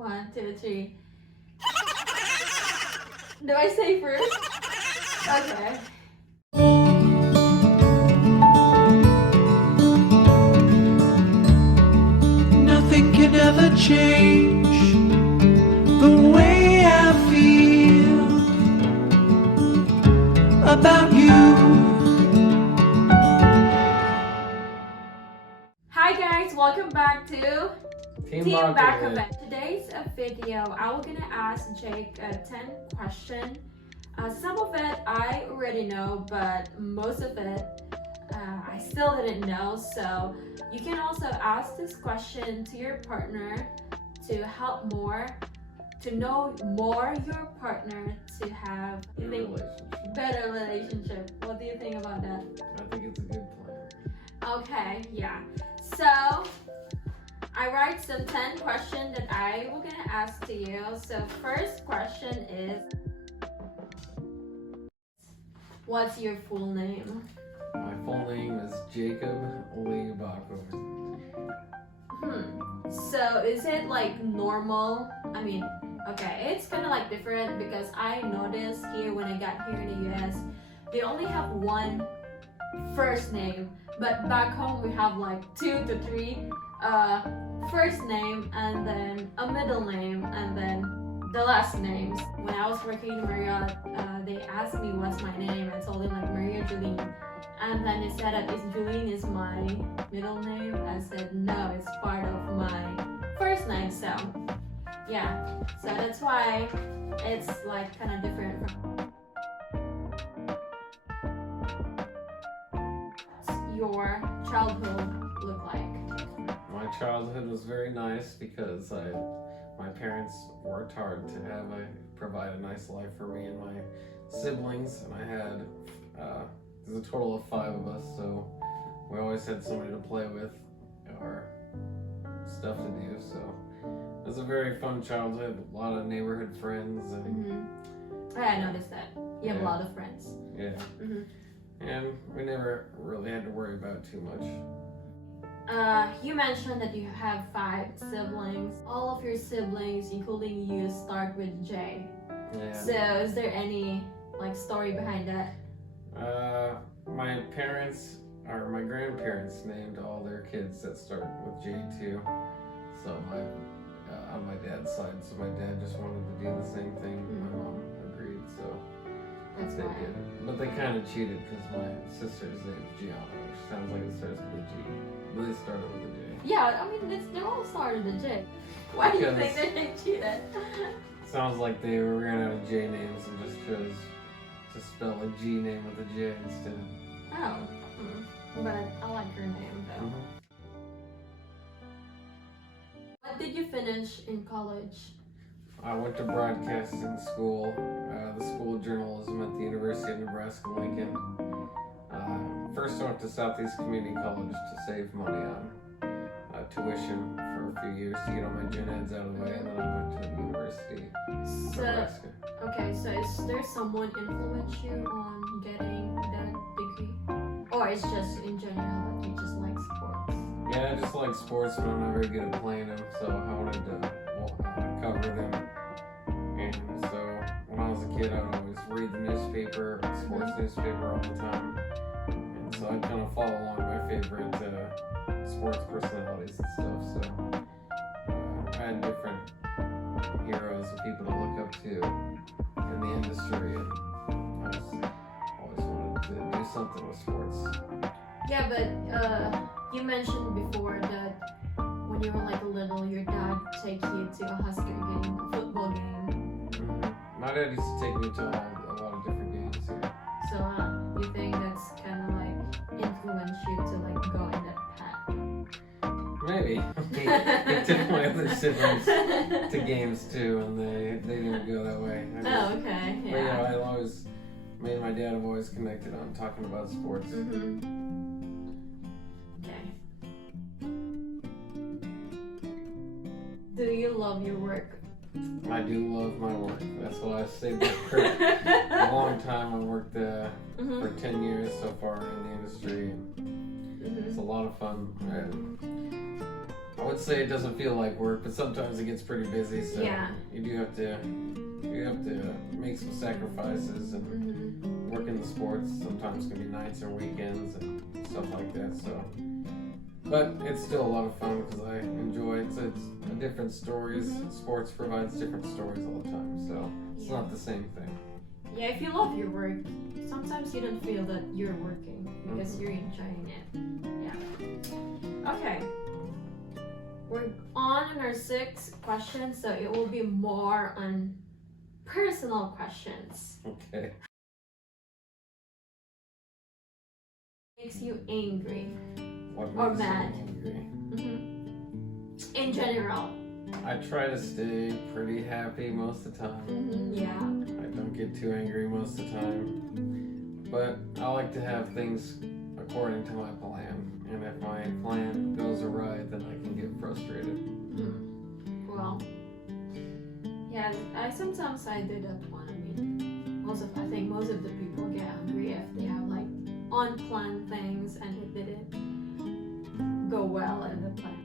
1, 2, 3. Do I say first? Okay. Nothing can ever change the way I feel about you. Hi guys, welcome back to Team Team Back Event. Event. Today's video, I was gonna ask Jake 10 questions. Some of it I already know, but most of it I still didn't know. So you can also ask this question to your partner to help to know more your partner, to have better relationship. What do you think about that? I think it's a good plan. Okay, yeah. So I write some 10 questions that I will gonna ask to you. So first question is, what's your full name? My full name is Jacob Lee Bachhofer. So is it like normal? I mean, okay, it's kind of like different because I noticed here when I got here in the US, they only have one first name, but back home we have like 2 to 3 first name and then a middle name and then the last names. When I was working in Marriott, they asked me what's my name. I told them like Maria Julene, and then they said that Julene is my middle name. I said no, it's part of my first name. So yeah, so that's why it's like kind of different from your childhood look like. My childhood was very nice because my parents worked hard to provide a nice life for me and my siblings, and I had there's a total of 5 of us, so we always had somebody to play with or stuff to do. So it was a very fun childhood. A lot of neighborhood friends and I noticed that you have a lot of friends. yeah. And we never really had to worry about too much. You mentioned that you have 5 siblings. All of your siblings, including you, start with J. Yeah. So is there any like story behind that? My parents or my grandparents named all their kids that start with J too. So on my dad's side, so my dad just wanted to do the same thing. My mom agreed, so That's they why. did. But they kind of cheated because my sister's name is Gianna, which sounds like it starts with a G. But they started with a J. Yeah, I mean they're all started with J. Why do you think Because- they cheated? Sounds like they ran out of J names and just chose to spell a G name with a J instead. Oh, but I like your name though. What did you finish in college? I went to broadcasting school, the School of Journalism at the University of Nebraska-Lincoln. First I went to Southeast Community College to save money on tuition for a few years to get all my gen eds out of the way, and then I went to the University of So, Nebraska. okay, so is there someone influence you on getting that degree? Or it's just in general that you just like sports? Yeah, I just like sports, but I'm not very good at playing them, so I wanted to cover them. And so when I was a kid, I would always read the newspaper, sports newspaper all the time. And so I'd kind of follow along my favorite sports personalities and stuff. So I had different heroes and people to look up to in the industry, and I just always wanted to do something with sports. Yeah, but you mentioned before that when you were like little, your dad take you to a Husker game, a football game. My dad used to take me to a lot of different games here. So you think that's kind of like influenced you to like go in that path? Maybe. He took my other siblings to games too, and they didn't go that way. Oh, okay. But yeah, I always, me and my dad have always connected on talking about sports. Okay. Do you love your work? I do love my work. That's why I stayed there for a long time. I worked for 10 years so far in the industry. It's a lot of fun. I would say it doesn't feel like work, but sometimes it gets pretty busy. So Yeah. you do have to make some sacrifices and Mm-hmm. work in the sports. Sometimes can be nights or weekends and stuff like that. So, but it's still a lot of fun because I enjoy it. It's different stories. Mhm. Sports provides different stories all the time, so it's Yeah. not the same thing. Yeah, if you love your work, sometimes you don't feel that you're working because Mhm. you're enjoying it. Yeah. Okay. We're on our sixth question, so it will be more on personal questions. Okay. Makes you angry. What Or makes you mad. angry? Mm-hmm. In general. I try to stay pretty happy most of the time. Mm-hmm. Yeah. I don't get too angry most of the time. But I like to have things according to my plan. And if my plan goes awry, then I can get frustrated. Well, yeah, I sometimes I do that one. I mean, I think most of the people get angry if they have like unplanned things and it didn't go well in the plan.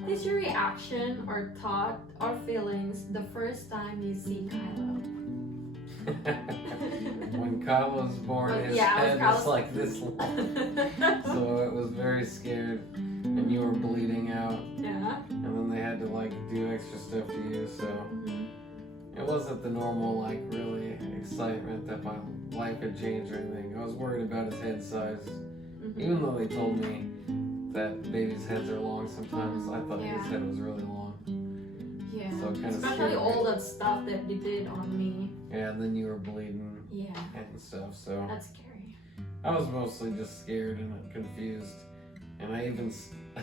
What is your reaction or thought or feelings the first time you see Kylo? When Kyle was born, Well, his yeah, head Kyle's- was like this long. So it was very scared, and you were bleeding out, Yeah. and then they had to like do extra stuff to you. So Mhm. it wasn't the normal like really excitement that my life had changed or anything. I was worried about his head size, Mhm. even though they told me that babies' heads are long sometimes. I thought Yeah. his head was really long. Yeah. So it kinda Especially scared me. all that stuff that they did on me. Yeah, and then you were bleeding Yeah. and stuff. So That's scary. I was mostly just scared and confused, and I even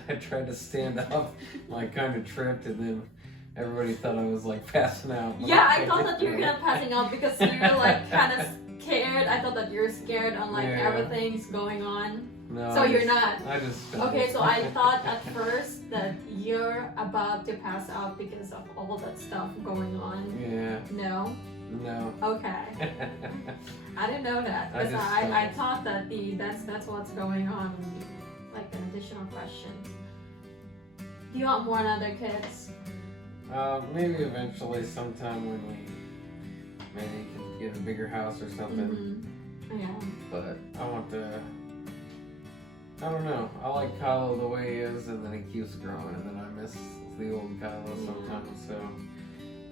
I tried to stand up, like kind of tripped, and then everybody thought I was like passing out. but Yeah, I thought that you were didn't. gonna passing out because you were like kind of scared. I thought that you're scared on like Yeah. everything's going on. No, So I you're just- not. I just Okay, so I thought at first that you're about to pass out because of all that stuff going on. Yeah, No. no. Okay. I didn't know that I because just I thought that that's what's going on. Like an additional question. Do you want more other kids? Maybe eventually, sometime when we maybe can get a bigger house or something. Mm-hmm. Yeah. But I want to. I don't know. I like Kylo the way he is, and then he keeps growing, and then I miss the old Kylo sometimes. So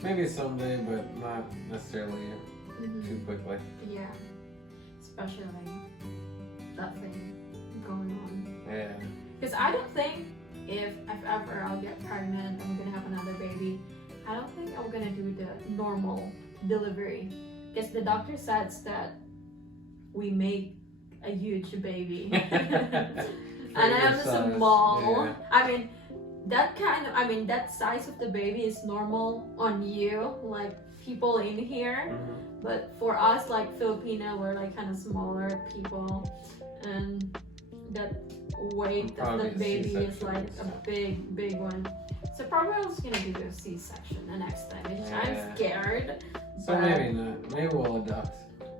maybe someday, but not necessarily Mhm. too quickly. Yeah. Especially that thing going on. Yeah. Because I don't think if ever I'll get pregnant, I'm gonna have another baby. I don't think I'm gonna do the normal delivery. Because the doctor says that we make a huge baby. And I'm your size, small. yeah. I mean, that size of the baby is normal on you, like people in here. Mhm. But for us, like Filipino, we're like kind of smaller people, and that weight of Probably the a baby is C-section like and a stuff. big one. So probably I was gonna do a C-section the next time. Which Yeah. I'm scared. So but maybe not. Maybe we'll adopt.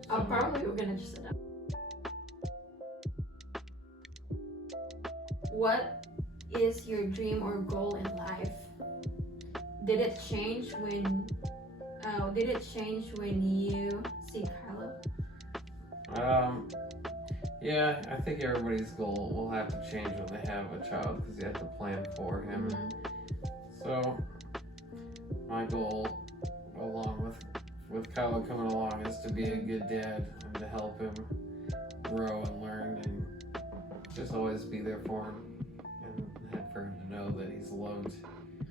probably we're gonna just adopt. What is your dream or goal in life? Did it change when? You see Kylo? Yeah, I think everybody's goal will have to change when they have a child because you have to plan for him. Mhm. So my goal, along with Kylo coming along, is to be a good dad and to help him grow and learn and just always be there for him and for him to know that he's loved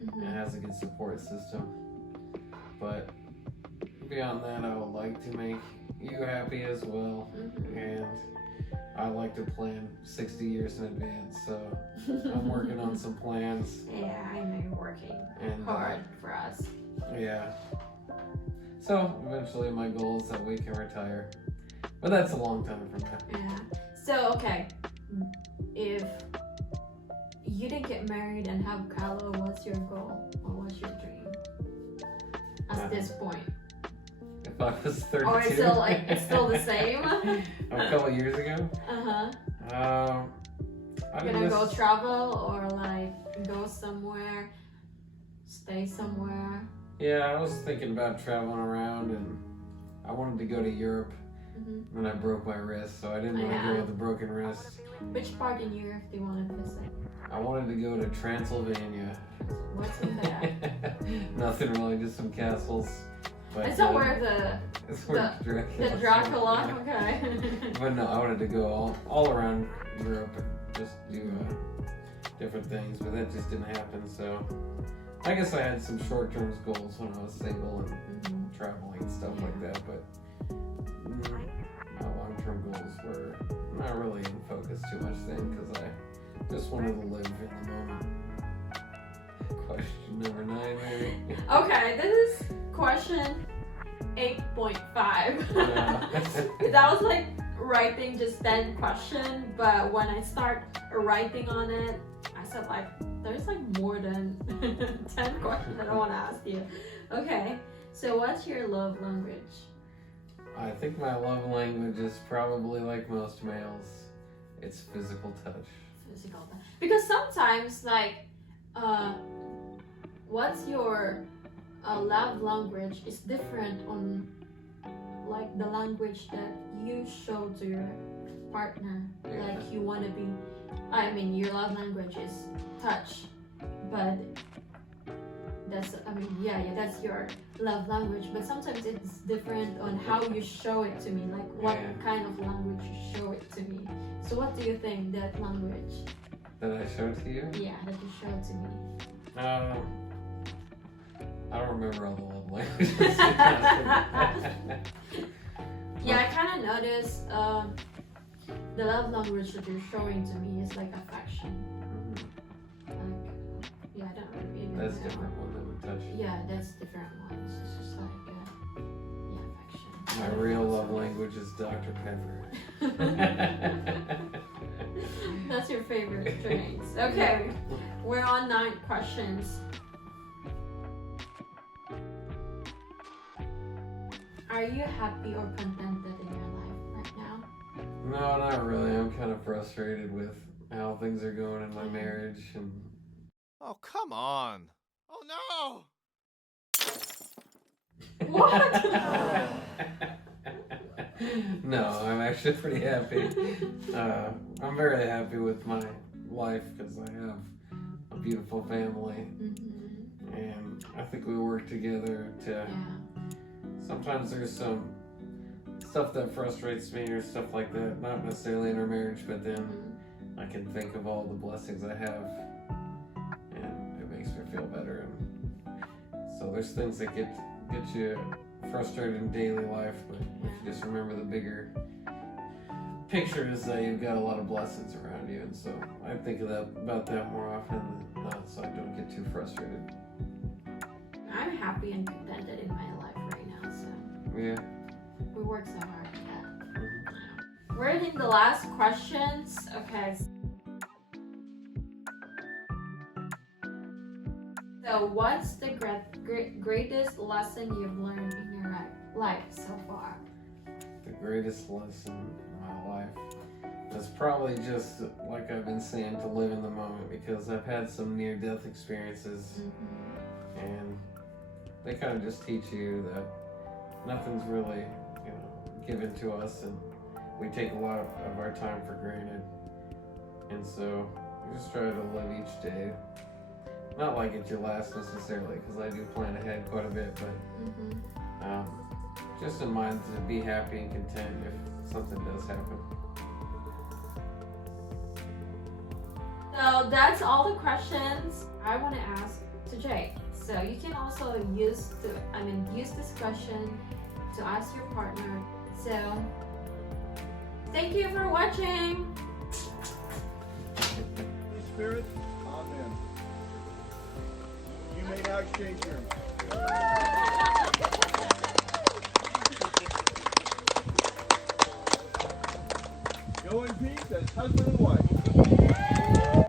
and Mhm. has a good support system. But beyond that, I would like to make you happy as well, Mhm. and I like to plan 60 years in advance. So I'm working on some plans, Yeah, I know you're working and hard for us. yeah. So eventually, my goal is that we can retire, but that's a long time from now. Yeah. So okay, if you didn't get married and have Kylo, what's your goal or what's your dream? At this point, If I was 32, or it's still the same? a couple years ago. Uh huh. I Gonna miss- go travel or like go somewhere, stay somewhere? Yeah, I was thinking about traveling around, and I wanted to go to Europe. Hmm. Then I broke my wrist, so I didn't want to Yeah. go with a broken wrist. Which part in Europe do you want to visit? I wanted to go to Transylvania. What's in there? Nothing really, just some castles. But, Is that where the it's where the Dracula? Okay. But no, I wanted to go all around Europe and just do different things, but that just didn't happen. So I guess I had some short-term goals when I was single and Mhm. traveling and stuff like that, but my long-term goals were not really in focus too much then because I just wanted to live in the moment. Question number 9, maybe. Okay, this is question 8.5. Yeah. That was like writing just 10 questions, but when I start writing on it, I said like there's like more than 10 questions that I want to ask you. Okay, so what's your love language? I think my love language is probably like most males. It's physical touch. Physical touch. Because sometimes like what's your love language is different on like the language that you show to your partner. Yeah. Like you want to be, I mean your love language is touch, but that's, I mean yeah, that's your love language, but sometimes it's different on how you show it to me, like what Yeah. kind of language you show it to me. So what do you think that language, That I showed to you? yeah, that you show it to me? I don't remember all the love languages. Yeah, I kind of noticed the love language that you're showing to me is like affection. Mhm. Like, yeah, I don't really even That's know. different one than touch. Yeah, that's different ones. It's just like, yeah, affection. My real love language is Dr. Pepper. That's your favorite drinks. Okay, we're on 9 questions. Are you happy or contented in your life right now? No, not really. I'm kind of frustrated with how things are going in my marriage, and Oh, come on. Oh, no. What? No, I'm actually pretty happy. I'm very happy with my life because I have a beautiful family, Mm-hmm. and I think we work together to. Yeah. Sometimes there's some stuff that frustrates me or stuff like that, not necessarily in our marriage, but then Mhm. I can think of all the blessings I have, and it makes me feel better. And so there's things that get you frustrated in daily life, but if you just remember the bigger picture is that you've got a lot of blessings around you, and so I think of that about that more often than not, so I don't get too frustrated. I'm happy and contented in my life right now, so Yeah. we work so hard at that. We're in the last questions. Okay. So, what's the greatest lesson you've learned in your life so far? The greatest lesson in my life is probably just like I've been saying, to live in the moment, because I've had some near-death experiences, and they kind of just teach you that nothing's really, given to us, and we take a lot of our time for granted. And so I just try to live each day, not like it's your last necessarily, because I do plan ahead quite a bit, but just in mind to be happy and content if something does happen. So that's all the questions I want to ask to Jake. So you can also use this question to ask your partner. So thank you for watching. Spirit, amen. You may now exchange rooms. Go in peace as husband and wife.